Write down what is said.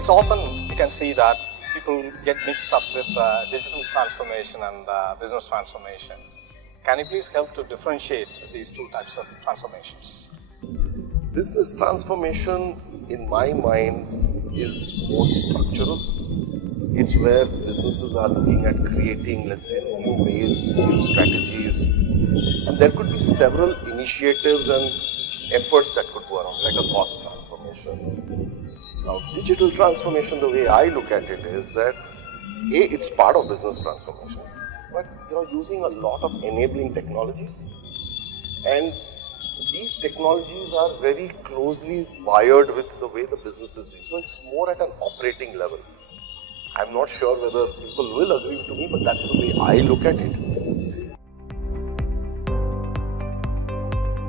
It's often you can see that people get mixed up with digital transformation and business transformation. Can you please help to differentiate these two types of transformations? Business transformation, in my mind, is more structural. It's where businesses are looking at creating, let's say, new ways, new strategies. And there could be several initiatives and efforts that could go around, like a cost transformation. Now, digital transformation, the way I look at it is that, it's part of business transformation, but you're using a lot of enabling technologies. And these technologies are very closely wired with the way the business is doing. So it's more at an operating level. I'm not sure whether people will agree to me, but that's the way I look at it.